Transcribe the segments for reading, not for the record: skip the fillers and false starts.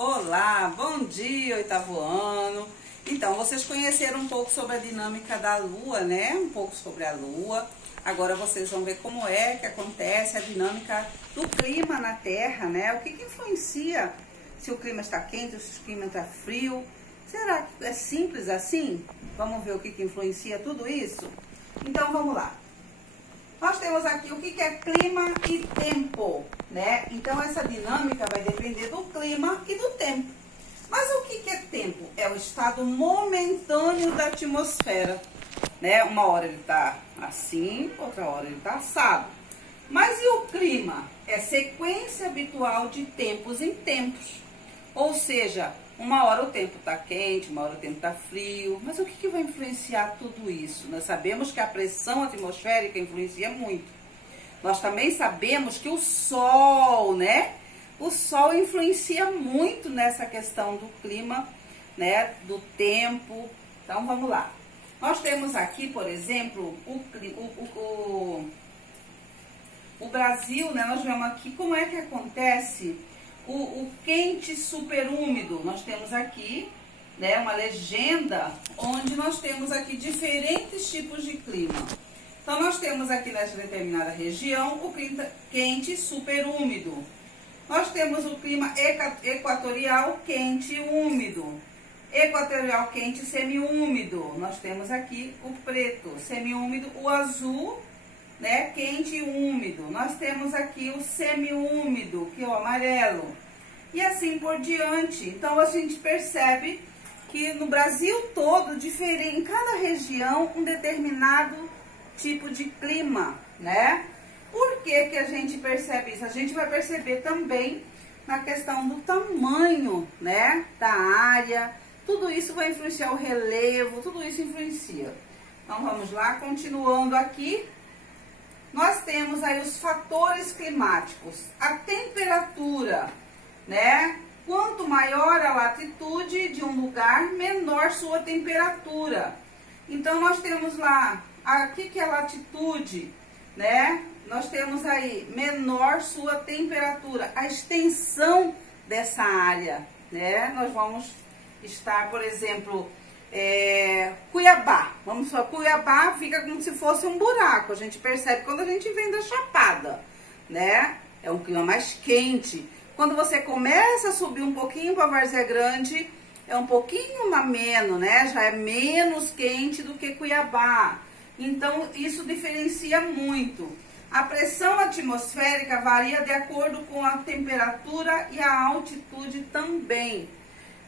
Olá, bom dia, oitavo ano. Então, vocês conheceram um pouco sobre a dinâmica da Lua, né? Um pouco sobre a Lua. Agora vocês vão ver como é que acontece a dinâmica do clima na Terra, né? O que influencia se o clima está quente, se o clima está frio. Será que é simples assim? Vamos ver o que influencia tudo isso? Então, vamos lá. Nós temos aqui o que é clima e tempo, né? Então, essa dinâmica vai depender do clima e do tempo. Mas o que é tempo? É o estado momentâneo da atmosfera, né? Uma hora ele está assim, outra hora ele está assado. Mas e o clima? É sequência habitual de tempos em tempos. Ou seja, uma hora o tempo está quente, uma hora o tempo está frio. Mas o que vai influenciar tudo isso? Nós sabemos que a pressão atmosférica influencia muito. Nós também sabemos que o Sol, né? O Sol influencia muito nessa questão do clima, né? Do tempo. Então, vamos lá. Nós temos aqui, por exemplo, o Brasil, né? Nós vemos aqui como é que acontece o quente superúmido. Nós temos aqui, né, uma legenda onde nós temos aqui diferentes tipos de clima. Então, nós temos aqui nessa determinada região o clima quente superúmido. Nós temos o clima equatorial quente e úmido. Equatorial quente e semiúmido. Nós temos aqui o preto, semiúmido, o azul, né, quente e úmido. Nós temos aqui o semiúmido, que é o amarelo. E assim por diante. Então, a gente percebe que no Brasil todo, diferente, em cada região, um determinado tipo de clima, né? Por que a gente percebe isso? A gente vai perceber também na questão do tamanho, né, da área. Tudo isso vai influenciar o relevo, tudo isso influencia. Então, vamos lá, continuando aqui. Nós temos aí os fatores climáticos. A temperatura, né? Quanto maior a latitude de um lugar, menor sua temperatura. Então, nós temos lá, aqui que é a latitude, né? Nós temos aí menor sua temperatura, a extensão dessa área, né? Nós vamos estar, por exemplo, Cuiabá. Vamos só, Cuiabá fica como se fosse um buraco. A gente percebe quando a gente vem da Chapada, né? É um clima mais quente. Quando você começa a subir um pouquinho para Várzea Grande, é um pouquinho ameno, né? Já é menos quente do que Cuiabá. Então, isso diferencia muito. A pressão atmosférica varia de acordo com a temperatura e a altitude também.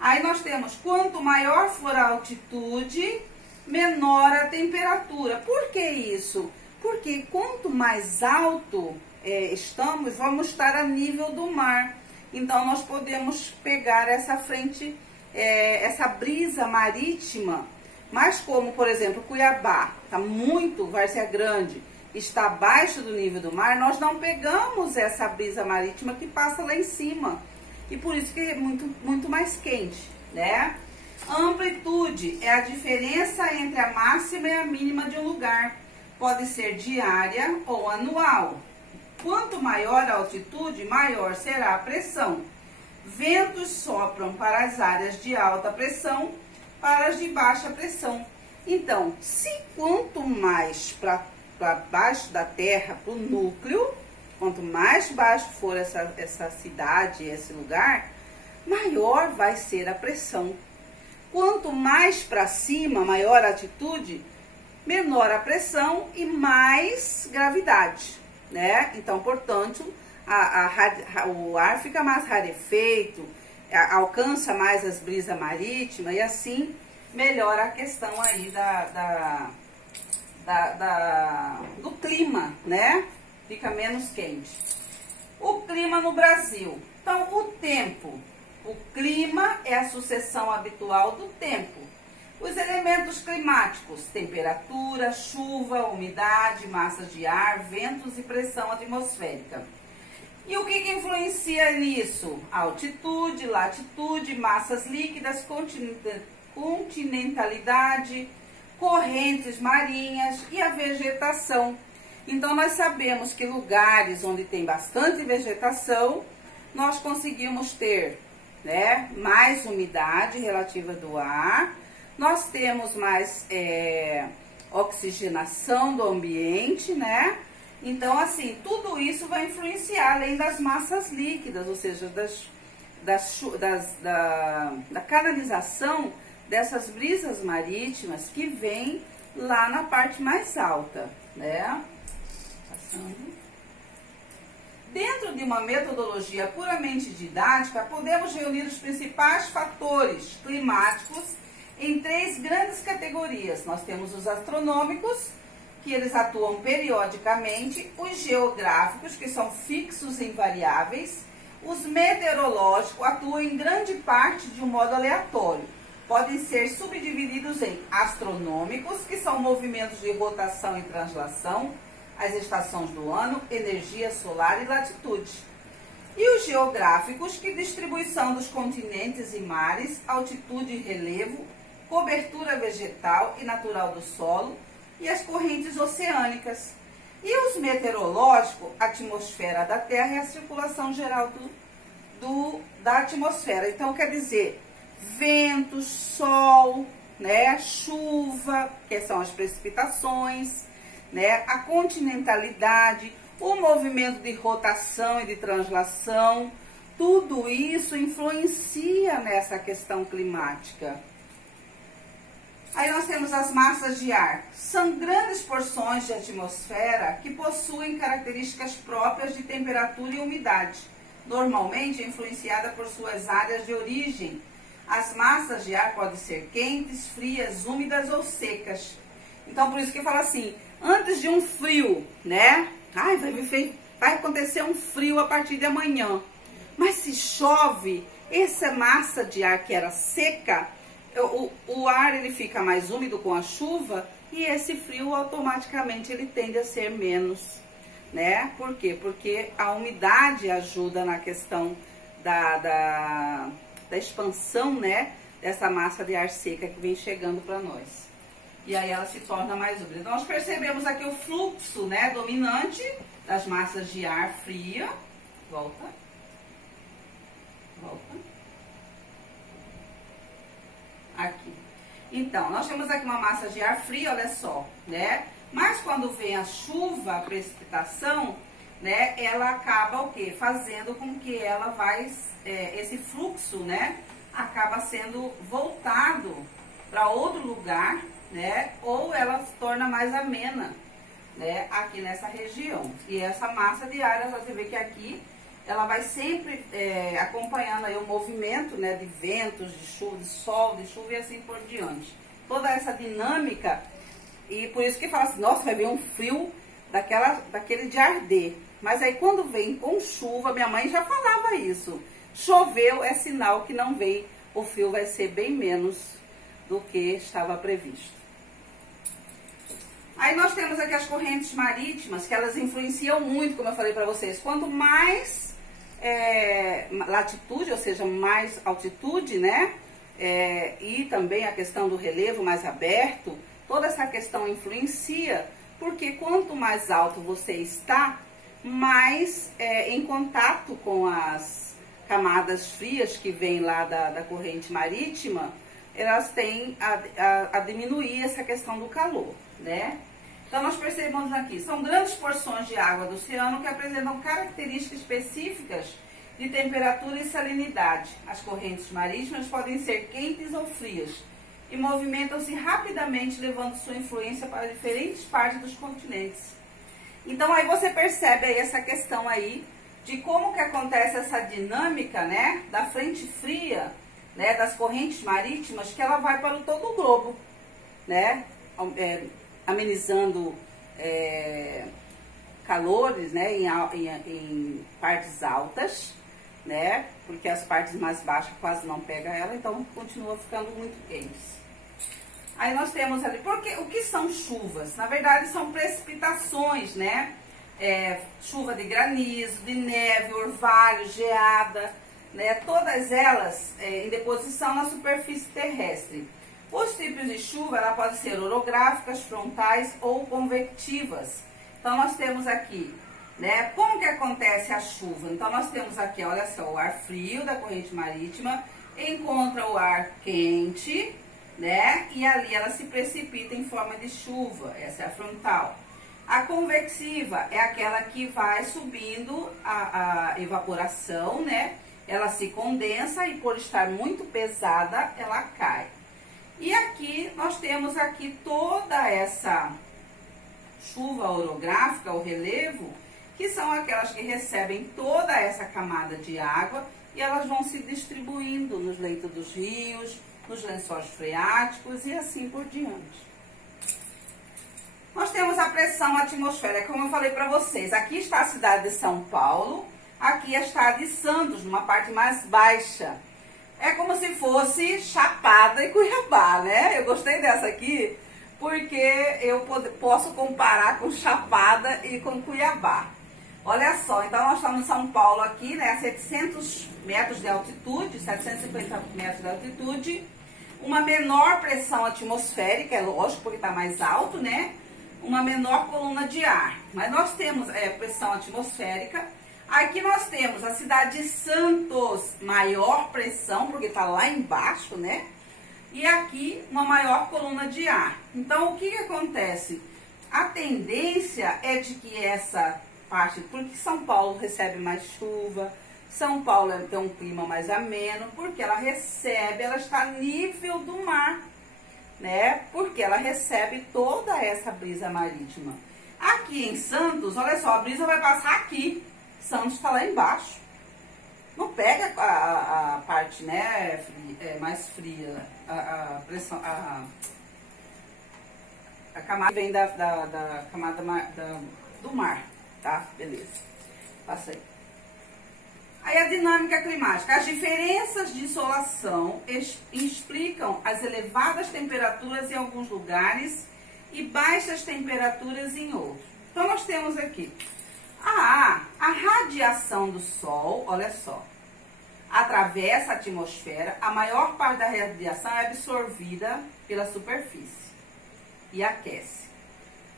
Aí nós temos, quanto maior for a altitude, menor a temperatura. Por que isso? Porque quanto mais alto estamos, vamos estar a nível do mar. Então, nós podemos pegar essa frente, essa brisa marítima. Mas como, por exemplo, Cuiabá, está muito, Várzea Grande, está abaixo do nível do mar, nós não pegamos essa brisa marítima que passa lá em cima. E por isso que é muito mais quente, né? A amplitude é a diferença entre a máxima e a mínima de um lugar. Pode ser diária ou anual. Quanto maior a altitude, maior será a pressão. Ventos sopram para as áreas de alta pressão, para as de baixa pressão. Então, se quanto mais para baixo da Terra, para o núcleo, quanto mais baixo for essa cidade, esse lugar, maior vai ser a pressão. Quanto mais para cima, maior a altitude, menor a pressão e mais gravidade, né? Então, portanto, o ar fica mais rarefeito, alcança mais as brisas marítimas e assim melhora a questão aí do clima, né? Fica menos quente. O clima no Brasil. Então, o tempo. O clima é a sucessão habitual do tempo. Os elementos climáticos: temperatura, chuva, umidade, massas de ar, ventos e pressão atmosférica. E o que influencia nisso? Altitude, latitude, massas líquidas, continentalidade, correntes marinhas e a vegetação. Então, nós sabemos que lugares onde tem bastante vegetação, nós conseguimos ter né? Mais umidade relativa do ar. Nós temos mais oxigenação do ambiente, né? Então, assim, tudo isso vai influenciar além das massas líquidas, ou seja, da canalização dessas brisas marítimas que vem lá na parte mais alta, né? Passando. Dentro de uma metodologia puramente didática, podemos reunir os principais fatores climáticos em 3 grandes categorias. Nós temos os astronômicos, que eles atuam periodicamente, os geográficos, que são fixos e invariáveis, os meteorológicos atuam em grande parte de um modo aleatório. Podem ser subdivididos em astronômicos, que são movimentos de rotação e translação, as estações do ano, energia solar e latitude. E os geográficos, que distribuição dos continentes e mares, altitude e relevo, cobertura vegetal e natural do solo e as correntes oceânicas. E os meteorológicos, a atmosfera da Terra e a circulação geral da atmosfera. Então, quer dizer, ventos, sol, né, chuva, que são as precipitações, né, a continentalidade, o movimento de rotação e de translação, tudo isso influencia nessa questão climática. Aí nós temos as massas de ar. São grandes porções de atmosfera que possuem características próprias de temperatura e umidade, normalmente influenciada por suas áreas de origem. As massas de ar podem ser quentes, frias, úmidas ou secas. Então, por isso que fala assim, antes de um frio, né? Ai, vai acontecer um frio a partir de amanhã. Mas se chove, essa massa de ar que era seca, o ar ele fica mais úmido com a chuva e esse frio automaticamente ele tende a ser menos, né? Por quê? Porque a umidade ajuda na questão da expansão, né? Dessa massa de ar seca que vem chegando para nós. E aí ela se torna mais úmida. Então, nós percebemos aqui o fluxo, né, dominante das massas de ar fria. Volta. Aqui. Então, nós temos aqui uma massa de ar fria, olha só, né? Mas quando vem a chuva, a precipitação, né, ela acaba o quê? Fazendo com que ela esse fluxo, né, acaba sendo voltado para outro lugar, né? Ou ela se torna mais amena, né? Aqui nessa região. E essa massa de ar, você vê que aqui ela vai sempre acompanhando aí o movimento, né? De ventos, de chuva, de sol, de chuva e assim por diante. Toda essa dinâmica, e por isso que fala assim, nossa, vai vir um frio daquele de arder. Mas aí quando vem com chuva, minha mãe já falava isso. Choveu é sinal que não vem, o frio vai ser bem menos do que estava previsto. Aí nós temos aqui as correntes marítimas, que elas influenciam muito, como eu falei para vocês. Quanto mais latitude, ou seja, mais altitude, né? E também a questão do relevo mais aberto, toda essa questão influencia, porque quanto mais alto você está, mais em contato com as camadas frias que vêm lá da corrente marítima, elas têm a diminuir essa questão do calor, né? Então, nós percebemos aqui, são grandes porções de água do oceano que apresentam características específicas de temperatura e salinidade. As correntes marítimas podem ser quentes ou frias e movimentam-se rapidamente, levando sua influência para diferentes partes dos continentes. Então, aí você percebe aí essa questão aí de como que acontece essa dinâmica, né, da frente fria, né, das correntes marítimas, que ela vai para todo o globo, né, amenizando calores, né, em partes altas, né, porque as partes mais baixas quase não pega ela, então continua ficando muito quentes. Aí nós temos ali, o que são chuvas? Na verdade são precipitações, né, chuva de granizo, de neve, orvalho, geada, né, todas elas em deposição na superfície terrestre. Os tipos de chuva, ela pode ser orográficas, frontais ou convectivas. Então, nós temos aqui né? Como que acontece a chuva? Então, nós temos aqui, olha só, o ar frio da corrente marítima encontra o ar quente, né? E ali ela se precipita em forma de chuva. Essa é a frontal. A convexiva é aquela que vai subindo a evaporação, né? Ela se condensa e por estar muito pesada, ela cai. E aqui, nós temos aqui toda essa chuva orográfica, o relevo, que são aquelas que recebem toda essa camada de água e elas vão se distribuindo nos leitos dos rios, nos lençóis freáticos e assim por diante. Nós temos a pressão atmosférica, como eu falei para vocês. Aqui está a cidade de São Paulo, aqui está a de Santos, numa parte mais baixa. É como se fosse Chapada e Cuiabá, né? Eu gostei dessa aqui porque eu posso comparar com Chapada e com Cuiabá. Olha só, então nós estamos em São Paulo aqui, né, a 700 metros de altitude, 750 metros de altitude, uma menor pressão atmosférica, é lógico, porque está mais alto, né, uma menor coluna de ar. Mas nós temos pressão atmosférica, aqui nós temos a cidade de Santos, maior pressão, porque está lá embaixo, né, e aqui uma maior coluna de ar. Então, o que acontece? A tendência é de que essa parte, porque São Paulo recebe mais chuva, São Paulo tem um clima mais ameno, porque ela recebe, ela está a nível do mar, né? Porque ela recebe toda essa brisa marítima. Aqui em Santos, olha só, a brisa vai passar aqui, Santos está lá embaixo. Não pega a parte, né, mais fria, a pressão, a camada vem da camada do mar. Tá? Beleza. Passa aí. Aí a dinâmica climática. As diferenças de insolação explicam as elevadas temperaturas em alguns lugares e baixas temperaturas em outros. Então, nós temos aqui a radiação do Sol, olha só, atravessa a atmosfera. A maior parte da radiação é absorvida pela superfície e aquece.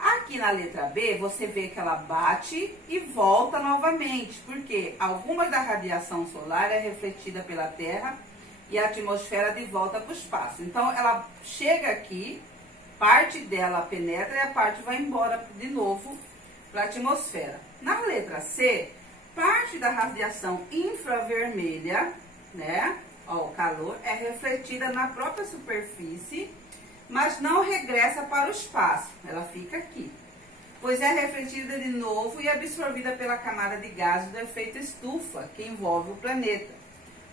Aqui na letra B, você vê que ela bate e volta novamente, porque alguma da radiação solar é refletida pela Terra e a atmosfera de volta para o espaço. Então, ela chega aqui, parte dela penetra e a parte vai embora de novo para a atmosfera. Na letra C, parte da radiação infravermelha, né, ó, o calor, é refletida na própria superfície, mas não regressa para o espaço, ela fica aqui, pois é refletida de novo e absorvida pela camada de gases do efeito estufa, que envolve o planeta.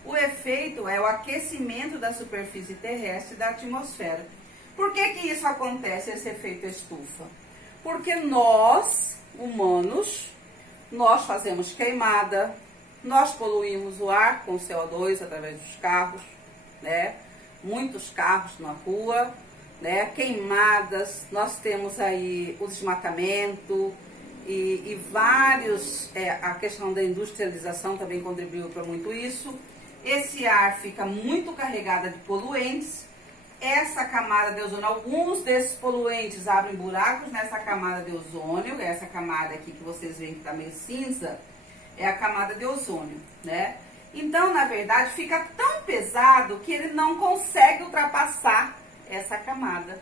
O efeito é o aquecimento da superfície terrestre e da atmosfera. Por que que isso acontece, esse efeito estufa? Porque nós, humanos, nós fazemos queimada, nós poluímos o ar com CO2 através dos carros, né? Muitos carros na rua, né, queimadas, nós temos aí o desmatamento e vários, a questão da industrialização também contribuiu para muito isso. Esse ar fica muito carregado de poluentes, essa camada de ozônio, alguns desses poluentes abrem buracos nessa camada de ozônio, essa camada aqui que vocês veem que está meio cinza, é a camada de ozônio, né? Então, na verdade, fica tão pesado que ele não consegue ultrapassar essa camada.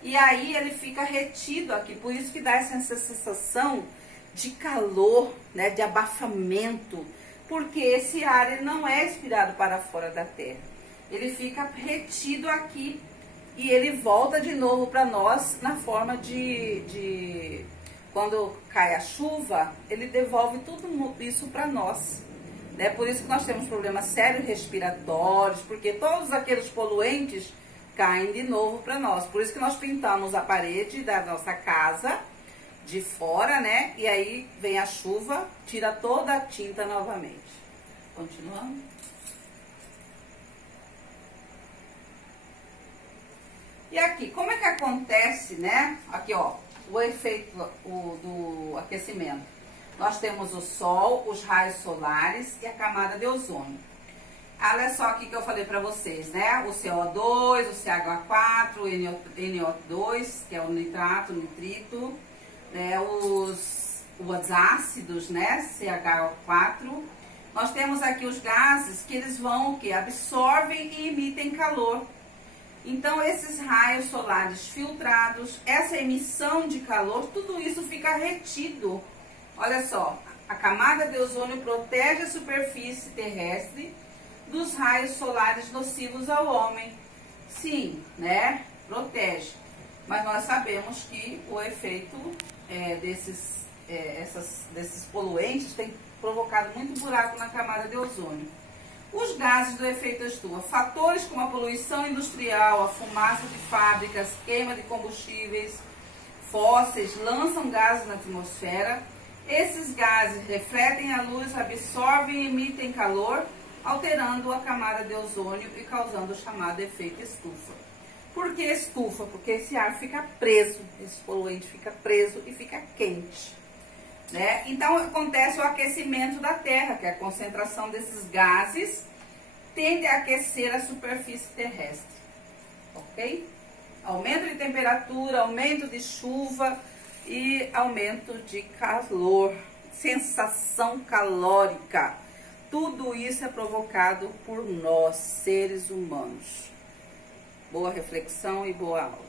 E aí ele fica retido aqui, por isso que dá essa sensação de calor, né, de abafamento, porque esse ar ele não é expirado para fora da Terra. Ele fica retido aqui e ele volta de novo para nós na forma de quando cai a chuva, ele devolve tudo isso para nós. Né? Por isso que nós temos problemas sérios respiratórios, porque todos aqueles poluentes caem de novo para nós. Por isso que nós pintamos a parede da nossa casa de fora, né? E aí vem a chuva, tira toda a tinta novamente. Continuando. E aqui, como é que acontece, né? Aqui, ó, o efeito do aquecimento. Nós temos o Sol, os raios solares e a camada de ozônio. Olha só aqui que eu falei para vocês, né? O CO2, o CH4, o NO2, que é o nitrato, o nitrito, né? os ácidos, né, CH4. Nós temos aqui os gases que eles vão o quê? Absorvem e emitem calor. Então, esses raios solares filtrados, essa emissão de calor, tudo isso fica retido. Olha só, a camada de ozônio protege a superfície terrestre dos raios solares nocivos ao homem. Sim, né? Protege. Mas nós sabemos que o efeito desses poluentes tem provocado muito buraco na camada de ozônio. Os gases do efeito estufa, fatores como a poluição industrial, a fumaça de fábricas, queima de combustíveis fósseis, lançam gases na atmosfera. Esses gases refletem a luz, absorvem e emitem calor, alterando a camada de ozônio e causando o chamado efeito estufa. Por que estufa? Porque esse ar fica preso, esse poluente fica preso e fica quente. Né? Então acontece o aquecimento da Terra, que é a concentração desses gases tende a aquecer a superfície terrestre, ok? Aumento de temperatura, aumento de chuva e aumento de calor, sensação calórica. Tudo isso é provocado por nós, seres humanos. Boa reflexão e boa aula.